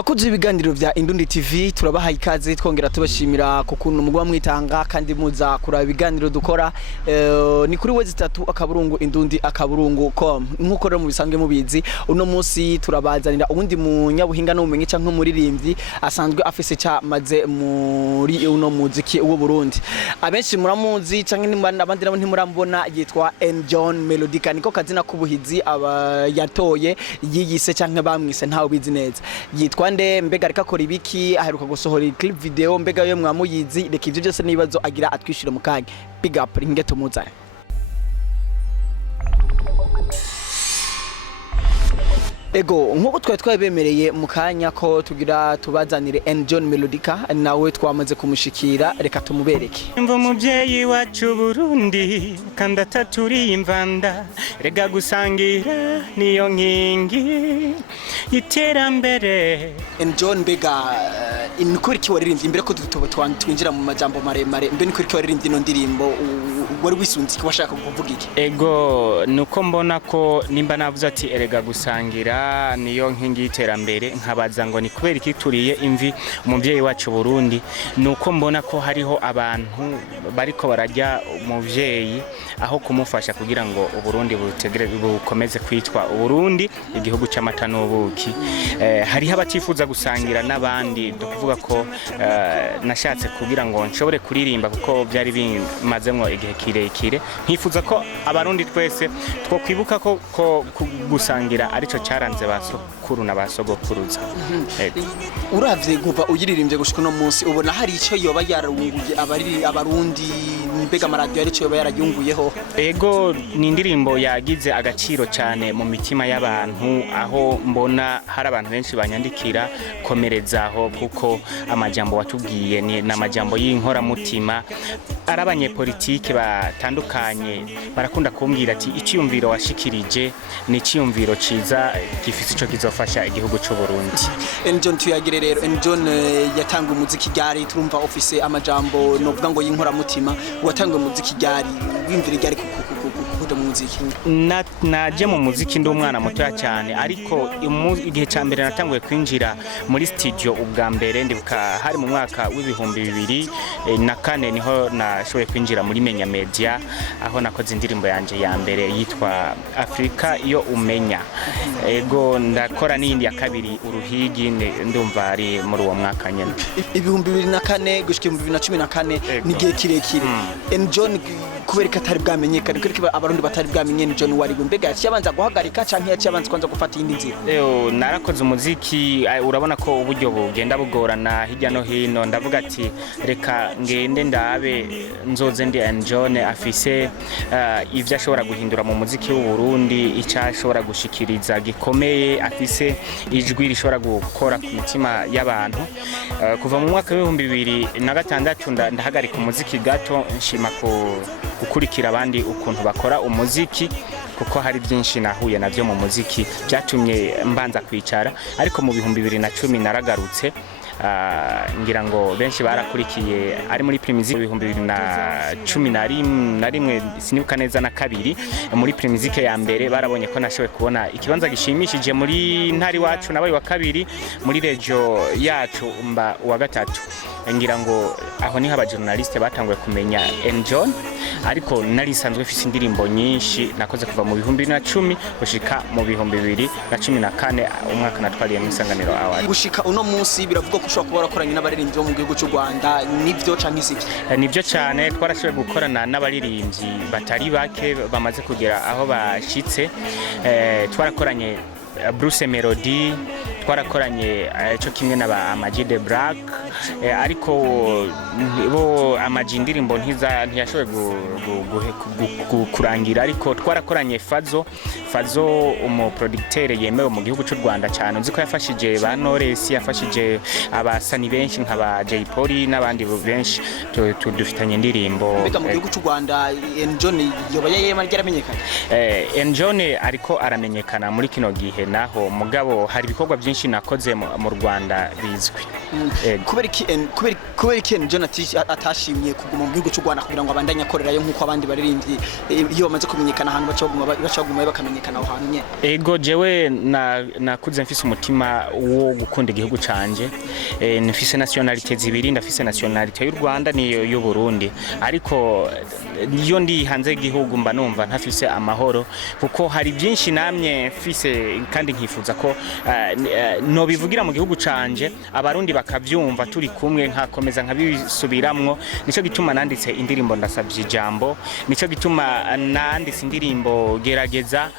bakuze ibiganiro vya Indundi TV turabaha ikaze twongera tubashimira kukuntu mugwa mwitanga kandi muza kuraba ibiganiro dukora ni kuri wezi 3 akaburungu Indundi akaburungu.com nkuko rero mu bisanzwe mubizi uno munsi turabazanira ubundi munyabuhinga no mumenye canke muririmbyi asanzwe afise ca maze muri uno muziki wo Burundi abenshi muramuzi canke abandi nabo ntimurambona yitwa John Melodica niko kazina kubuhizi aba yatoye yiyise canke bamwise ntawe bizi neza yitwa nde mbega reka kora ibiki aheruka gusohora clip video mbega yo mwamuyizi reka ivyo byose nibazo agira atwishire mu kanya big up ringe tumuzane Ego nkuko twabemereye mu kanya ko tugira tubazanire John Melodica nawe twamaze kumushikira reka tumubereke Mvo muvyeyi wacu Burundi kandi ataturi imvanda rega gusangira niyo nkingi iterambere John mbega inkuri ki waririmbye imbere ko twinjira mu majambo maremare mbe nikuri ki waririmbye ino ndirimbo wari wisunzi ko washaka kuvuga iki Ego nuko mbona ko nimba navuze ati erega gusangira niyo nkingi iterambere nkabaza ngo ni kubera iki turiye imvi umuvyeyi wacu Burundi nuko mbona ko hariho abantu bariko barajya umuvyeyi aho kumufasha kugira ngo Uburundi bukomeze kwitwa Uburundi igihugu cy'amata n'ubuki hariho abatifuza gusangira n'abandi dukuvuga ko nashatse kugira ngo nshobore kuririmba kuko byari bimazemwo igihe kirekire nkifuza ko abarundi twese two kwibuka ko gusangira arico cyaranze basokuru na basogokuruza uravye kuva uyiririmbye gushika no munsi ubona hari ico yoba yarunguye abarundi mbega amaradio ari ico yoba yarayunguyeho Ego ni indirimbo yagize agaciro cyane mu mitima y'abantu aho mbona hari abantu benshi banyandikira komerezaho kuko amajambo watubwiye ni namajambo y'inkora mutima arabanye politike batandukanye barakunda kumbwira ati icyumviro washikirije ni cyumviro ciza gifise ico kizofasha igihugu cy'u Burundi John tuyagire rero John yatanga umuziki gyari turumva office amajambo no vuga ngo y'inkora mutima watanga umuziki gyari wimvira gyari kukuda mu muziki naje mu muziki ndi umwana muto cyane ariko igihe ca mbere natanguye kwinjira muri studio ubwa mbere ndibuka hari mu mwaka w'ibihumbi 2004 niho nashoboye kwinjira muri Menya Media aho nakoze indirimbo yanje ya mbere yitwa Afrika iyo umenya ego ndakora n'indi ya kabiri uruhigi ndumva ari muri uwo mwaka nyene ibihumbi 2004 gushika 2014 ni gihe kirekire John kubereka atari bwamenyekana kuko abarundi batari bwamenye John wari mbega yabanza guhagarika canke yabanza kwanza gufata indi nzira narakoze umuziki urabona ko uburyo bugenda bugorana hirya no hino ndavuga ati reka ngende ndabe nzoze ndi John afise ivyo ashobora guhindura mu muziki w'u Burundi icashobora gushikiriza gikomeye afise ijwi rishobora gukora ku mitima y'abantu kuva mu mwaka w'2006 ndahagarika umuziki gato nshima gukurikira abandi ukuntu bakora umuziki kuko hari byinshi nahuye navyo mu muziki byatumye mbanza kwicara ariko mu 2010 naragarutse ngira ngo benshi barakurikiye ari muri Premizik 2011 sinibuka neza na kabiri muri Premizik ya mbere barabonye ko nashoboye kubona ikibanza gishimishije muri ntari wacu nabaye wa kabiri muri regio yacu mba wa gatatu ngira ngo aho niho abajournaliste batanguye kumenya John ariko nari sanzwe fise indirimbo nyinshi nakoze kuva mu 2010 gushika mu 2014 umwaka natwariye mu isanganiro award gushika uno munsi biravuga ko ushobora kuba warakoranye n'abaririmbyi bo mu gihugu cy'u Rwanda nivyo canke sivyo nivyo cyane twarashoboye gukorana n'abaririmbyi batari bake bamaze kugera aho bashitse twarakoranye Bruce Melody twarakoranye cyo kimwe n'aba Amaji de Black ariko bo Amaji indirimbo ntiyashoboye kurangira ariko twarakoranye Fazo umu producteur yemewe mu gihugu cy'u Rwanda cyane uzi ko yafashije ba Knowless yafashije abasani benshi nk'aba Jay Polly n'abandi benshi dufitanye indirimbo mbega mu gihugu cy'u Rwanda John yoba yaramenyekanye John ariko aramenyekana muri kino gihe naho mugabo hari ibikorwa byinshi byinshi nakoze mu Rwanda bizwi. kubera iki John atashimye kuguma mu gihugu cy'u Rwanda kugira ngo abandanye akorerayo nk'uko abandi baririmbyi iyo bamaze kumenyekana ahantu bacaguma bakamenyekana aho hantu nye. Ego jewe nakuze mfise umutima wo gukunda igihugu canje, nfise nationalité zibiri, ndafise nationalité y'u Rwanda niyo y'u Burundi, ariko iyo ndi hanze igihugu mba numva ntafise amahoro kuko hari byinshi namye mfise kandi nkifuza ko no bivugira mu gihugu canje abarundi bakavyumva turi kumwe nkakomeza nkabisubiramwo. Nico gituma nanditse indirimbo ndasabye ijambo, nico gituma nanditse indirimbo gerageza,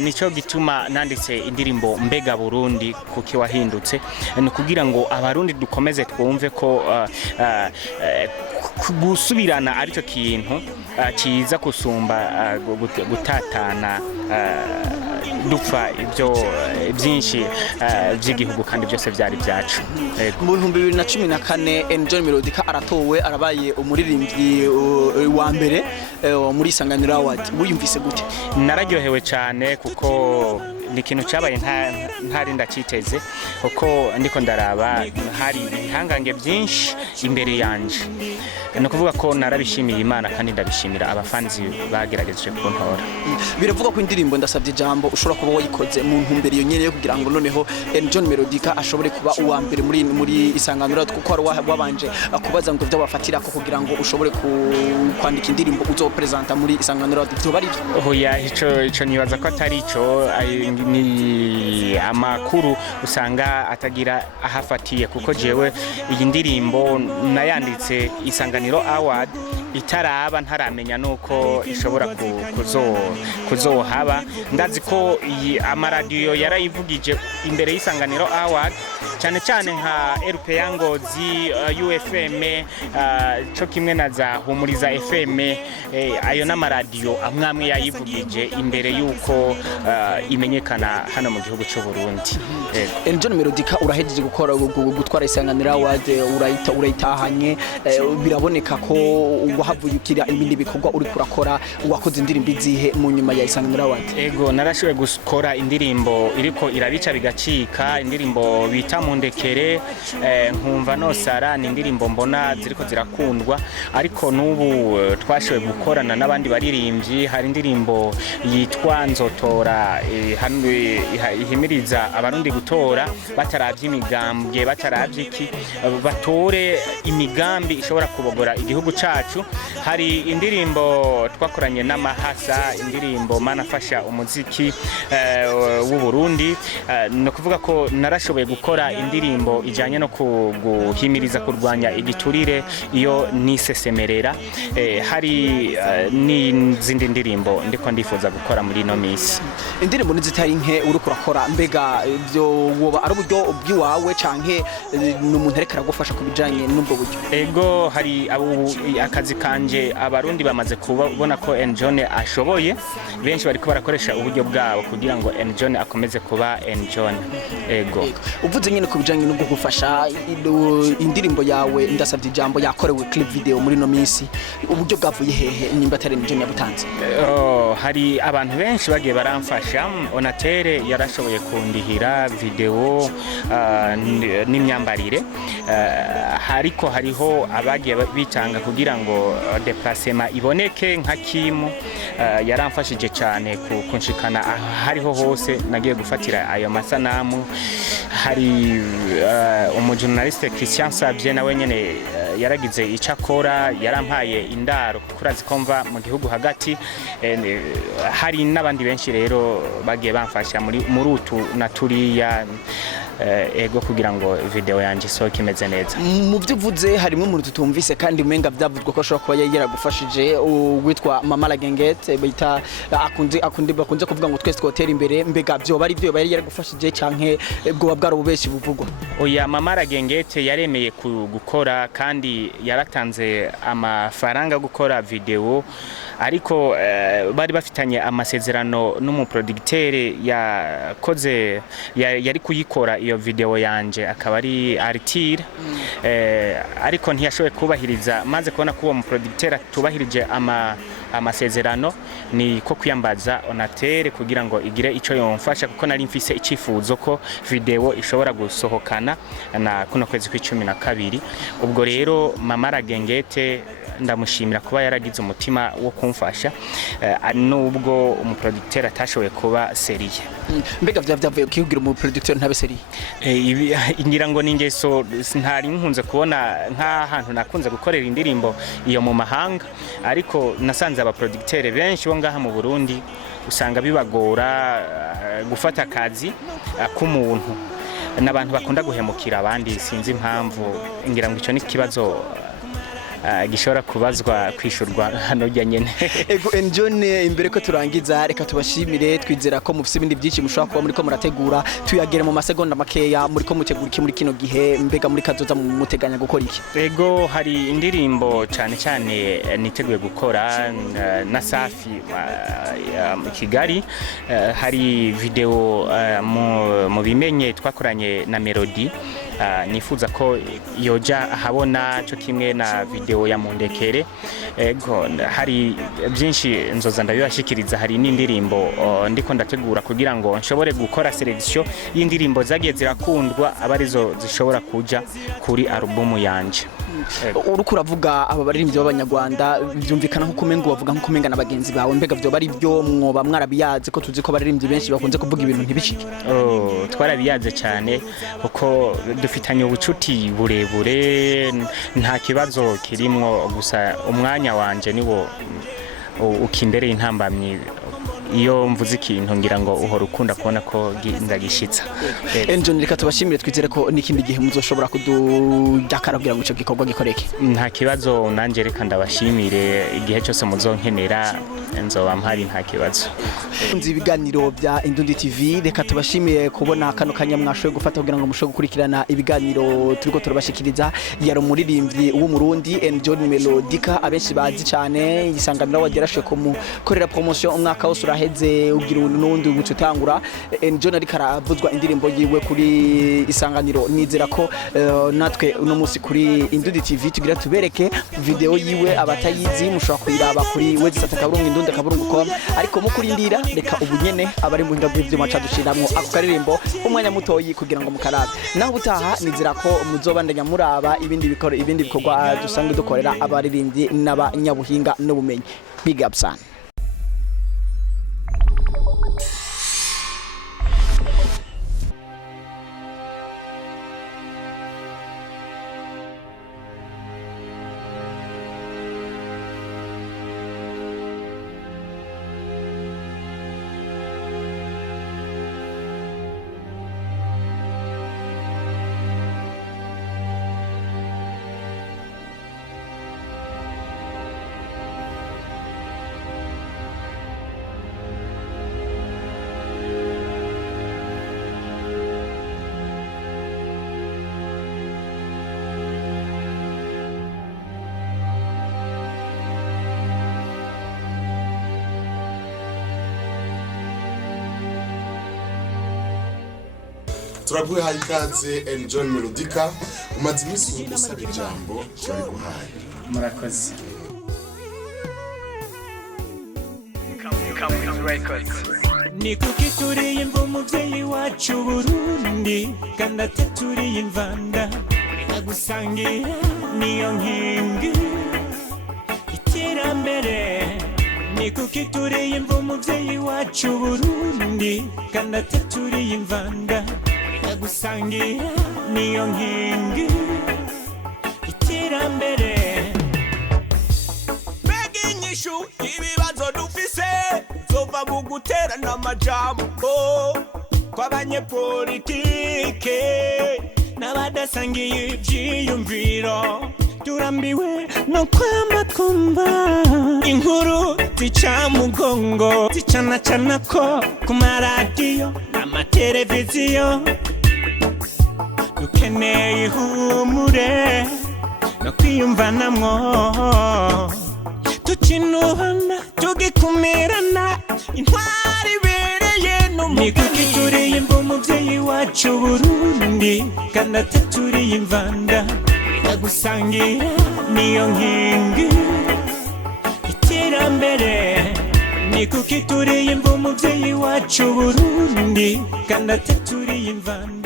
nico gituma nanditse indirimbo mbega Burundi kuki wahindutse, no kugira ngo abarundi dukomeze twumve ko gusubirana aricyo kintu kiza kusumba gutatana dupfa ibyo byinshi by'igihugu kandi byose byari byacu. Mu 2014 Enjoy Melodica aratowe arabaye umuririmbyi wa mbere muri Isanganiro Award. Wiyumvise gute? Nararyohewe cyane kuko ni ikintu cyabaye ntari ndakiteze kuko ndiko ndaraba hari ibihangange byinshi imbere yanje. No kuvuga ko narabishimiye Imana kandi ndabishimira abafanzi bagerageje kuntora. Biravuga ko indirimbo ndasabye ijambo ushobora kuba wayikoze mu ntumbero iyo nyene yo kugira ngo noneho John Melodica ashobore kuba uwa mbere muri Isanganiro kuko wabanje kubaza ngo byo bafatira ko kugira ngo ushobore kwandika indirimbo uzopresenta muri Isanganiro byo bari hoya ico nibaza ko atari ico ni amakuru usanga atagira ahafatiye kuko jewe iyi ndirimbo nayanditse Isanganiro Award itaraba ntaramenya nuko ishobora kuzohaba. Ndazi ko amaradiyo yarayivugije imbere y'Isanganiro Award cyane cyane nka RPA Ngozi, UFM, cyo kimwe na za Humuriza FM, ayo n'amaradiyo amwe yayivugije imbere yuko imenyekana hano mu gihugu cy'u Burundi. John Melodica urahejeje gutwara Isanganiro Award, urayitahanye, biraboneka ko wahavuyukira ibindi bikorwa uri kurakora, wakoze indirimbo izihe mu nyuma ya Isanganiro Award? Ego narashoboye gukora indirimbo iriko irabica bigacika, indirimbo bita Mundekere, nkumva nosara, ni indirimbo mbona ziriko zirakundwa, ariko n'ubu twashoboye gukorana n'abandi baririmbyi. Hari indirimbo yitwa Nzotora ihimiriza abarundi gutora bataravye imigambwe, bataravye iki, batore imigambi ishobora kubogora igihugu cacu. Hari indirimbo twakoranye n'amahasa, indirimbo manafasha umuziki w'u Burundi. No kuvuga ko narashoboye gukora indirimbo ijanye no guhimiriza kurwanya igiturire iyo nisesemerera. Hari n'izindi ndirimbo ndiko ndifuza gukora muri no misi. Indirimbo nizitari nke uri kurakora, mbega byo woba ari uburyo bw'iwawe canke n'umuntu areka aragufasha kubijanye n'ubwo buryo? Ego hari akazi kanje abarundi bamaze kubona ko John ashoboye, benshi bariko barakoresha uburyo bwabo kugira ngo John akomeze kuba John. Ego uvuze nyine kubijanye n'ubwo gufasha, indirimbo yawe ndasabye ijambo yakorewe clip video muri no misi, uburyo bwavuye hehe nimba atari John yabutanze? Hari abantu benshi bagiye baramfasha. Onatere yarashoboye kundihira video n'imyambarire, hariko hariho abagiye bitanga kugira ngo déplacement iboneke nka Kimu, yaramfashije cyane kunshikana hariho hose nagiye gufatira ayo masanamu. Hari umujournaliste Christian Sabye nawe nyene yaragize icakora, yarampaye indaro kurazi komva mu gihugu hagati. Hari n'abandi benshi rero bagiye bamfasha muri utu naturiya ego kugira ngo video yanje soke imeze neza. Mu byo uvuze harimo umuntu tutumvise kandi umenga byavuzwe ko ashobora kuba yaragufashije, witwa Mama Lagengete bita bakunze kuvuga ngo twese twotera imbere, mbega byo bari byo bari yaragufashije canke bwo bwaro bubeshi buvugwa? Oya, Mama Lagengete yaremeye gukora kandi yaratanze amafaranga gukora video, ariko bari bafitanye amasezerano n'umuproducteur yakoze yari kuyikora iyo video yanje, akaba ari Artire, ariko ntiyashoboye kubahiriza. Maze kubona ko uwo muproducteur tubahirije amasezerano ni ko kwiyambaza Onatel kugira ngo igire ico yomfasha kuko nari mfise icifuzo ko video ishobora gusohokana na kuno kwezi kwa 12. Ubwo rero mama Ragengete ndamushimira kuba yaragize umutima wo kumfasha nubwo umuproducteur atashoboye kuba seriye. Mbega vyavuye kugira umuproducteur ntabe seriye? Ngira ngo ningeso ntari nkunze kubona nk'ahantu nakunze gukorera indirimbo iyo mu mahanga, ariko nasanze abaproducteur benshi bo ngaha mu Burundi usanga bibagora gufata akazi k'umuntu n'abantu bakunda guhemukira abandi, sinzi impamvu. Ngira ngo ico ni kibazo gishobora kubazwa kwishurwa hano nyene. Ego John, imbere ko turangiza reka tubashimire, twizera ko mufise ibindi byinshi mushobora kuba muri ko murategura, tuyagere mu masegonda makeya muri ko mutegura iki muri kino gihe, mbega muri kazoza mu muteganya gukora iki? Ego hari indirimbo cyane cyane niteguye gukora na Safi Kigali, hari video mu bimenye twakoranye na Melody, nifuza ko yoja ahabona cyo kimwe na video ya Mundekere. Ego hari byinshi nzoza ndabibashikiriza, hari n'indirimbo ndiko ndategura kugira ngo nshobore gukora selection y'indirimbo zagiye zirakundwa abarizo zishobora kuja kuri album yanje. Uruko uravuga aba baririmbyi b'Abanyarwanda byumvikana nko kumenga bavuga nko kumenga nabagenzi bawe, mbega byo bari byo mwoba mwarabiyaze ko tuzi ko baririmbyi benshi bakunze kuvuga ibintu ntibicike? Twarabiyaze cyane kuko dufitanye ubucuti burebure, nta kibazo kirimwo, gusa umwanya wanje niwo ukimbereye intambamyi. Iyo mvuze ikintu ngira ngo uhora ukunda kubona ko ndagishitsa. John, reka tubashimire, twizere ko n'ikindi gihe muzoshobora kudujakara kugira ngo ico gikorwa gikoreke. Nta kibazo, nanje reka ndabashimire, igihe cyose muzonkenera nzoba mpari, nta kibazo. Unzi ibiganiro bya Indundi TV, reka tubashimire kubona kano kanya mwashoye gufata kugira ngo mushobe gukurikirana ibiganiro turiko turabashikiriza. Yari umuririmbyi w'umurundi John Melodica, abenshi bazi cyane, isanganiro wagerashe ko mukorera promotion umwaka wose uraheze ugira n'undi ubucutangura. John ari karavuzwa indirimbo yiwe kuri isanganiro, nizera ko natwe uno munsi kuri Indundi TV tugira tubereke video yiwe, abatayizi mushobora kuyiraba kuri website Indundi.com, ariko mukurindira reka ubunyene abari mu hinga bw'ivyo maca dushiramwo ako karirimbo umwanya mutoyi kugira ngo mukarabe. Naho butaha nizera ko muzobandanya muraba ibindi bikorwa dusanzwe dukorera abaririmbyi n'abanyabuhinga n'ubumenyi. Big up son. Turaguye ikaze John Melodica, umaze iminsi usaba ijambo cyari guhaye. Murakoze. Ni kuki turiye imva umuvyeyi wacu Burundi, kandi ataturiye imvanda, agusangira niyo nkingi iterambere. Ni kuki turiye imva umuvyeyi wacu Burundi, kandi ataturiye imvanda, agusangira niyo nkingi iterambere. Mbega inyishu ibibazo dufise zova mu guterana amajambo kw'abanyepolitike n'abadasangiye ivyiyumviro. Turambiwe no kwama twumva inkuru zica mugongo, zicana ko ku maradiyo n'amateleviziyo. Dukeneye ihumure no kwiyumvanamwo, tukinuhana tugikumirana, intwari ibereye n'umugani. Ni kuki turiye imva umuvyeyi wacu Burundi, kandi ataturiye imvanda, agusangira niyo nkingi iterambere. mbere ni kuki turiye imva umuvyeyi wacu Burundi kandi ataturiye imvano